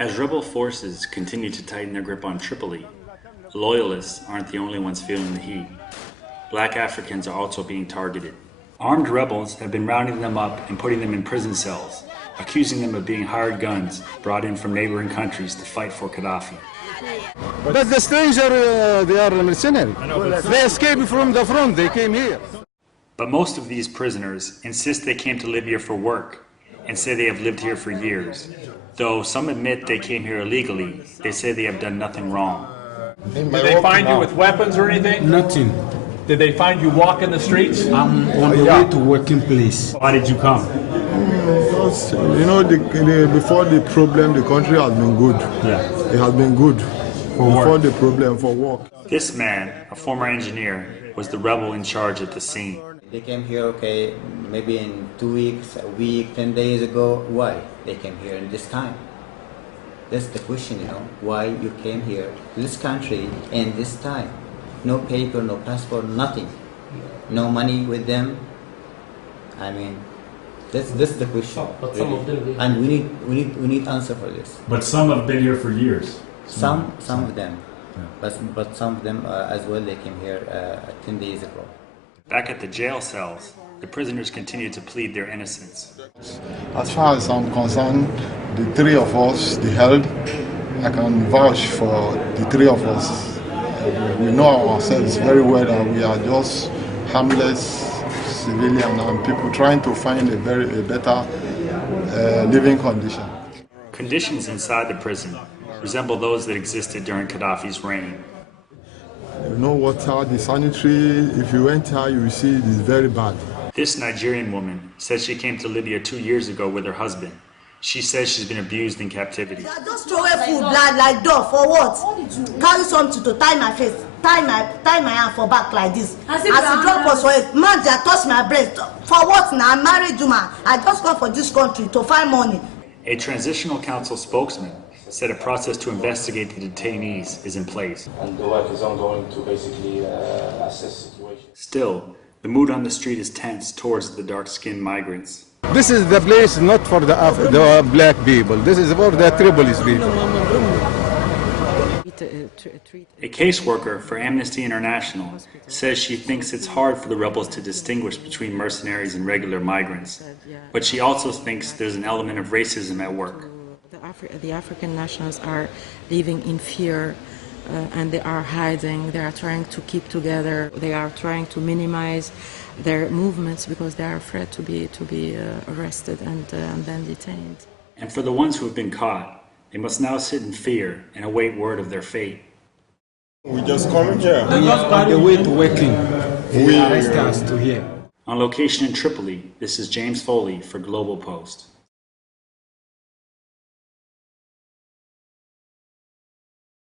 As rebel forces continue to tighten their grip on Tripoli, loyalists aren't the only ones feeling the heat. Black Africans are also being targeted. Armed rebels have been rounding them up and putting them in prison cells, accusing them of being hired guns brought in from neighboring countries to fight for Gaddafi. But the stranger, they are mercenaries. They escaped from the front, they came here. But most of these prisoners insist they came to Libya for work and say they have lived here for years. Though some admit they came here illegally, they say they have done nothing wrong. Did they find you with weapons or anything? Nothing. Did they find you walking the streets? I'm on the way to working place. Why did you come? Because, you know, before the problem, the country has been good. Yeah. It has been good before the problem, for work. This man, a former engineer, was the rebel in charge at the scene. They came here, okay, maybe in 2 weeks, a week, 10 days ago. Why they came here in this time? That's the question, you know. Why you came here to this country in this time? No paper, no passport, nothing. No money with them. I mean, that's the question. But really. some of them, and we need answer for this. But some have been here for years. Some of them, but some of them as well. They came here 10 days ago. Back at the jail cells, the prisoners continue to plead their innocence. As far as I'm concerned, the three of us, the held, I can vouch for the three of us. We know ourselves very well that we are just harmless civilians and people trying to find a better living condition. Conditions inside the prison resemble those that existed during Gaddafi's reign. You know water, the sanitary, if you enter, you will see it is very bad. This Nigerian woman says she came to Libya 2 years ago with her husband. She says she's been abused in captivity. I just throw away food like dog for what? Carry something to tie my face, tie my hand for back like this. As it drop us for it, man, they touch my breast. For what now? I'm married woman. I just come for this country to find money. A Transitional Council spokesman said a process to investigate the detainees is in place. and the work is ongoing to basically assess the situation. Still, the mood on the street is tense towards the dark-skinned migrants. This is the place not for the black people. This is for the Tripolis people. A caseworker for Amnesty International says she thinks it's hard for the rebels to distinguish between mercenaries and regular migrants, but she also thinks there's an element of racism at work. The African nationals are living in fear and they are hiding, they are trying to keep together, they are trying to minimize their movements because they are afraid to be arrested and then detained. And for the ones who have been caught, they must now sit in fear and await word of their fate. We just come here. We are on the way to working. They arrest us to here. On location in Tripoli, this is James Foley for Global Post.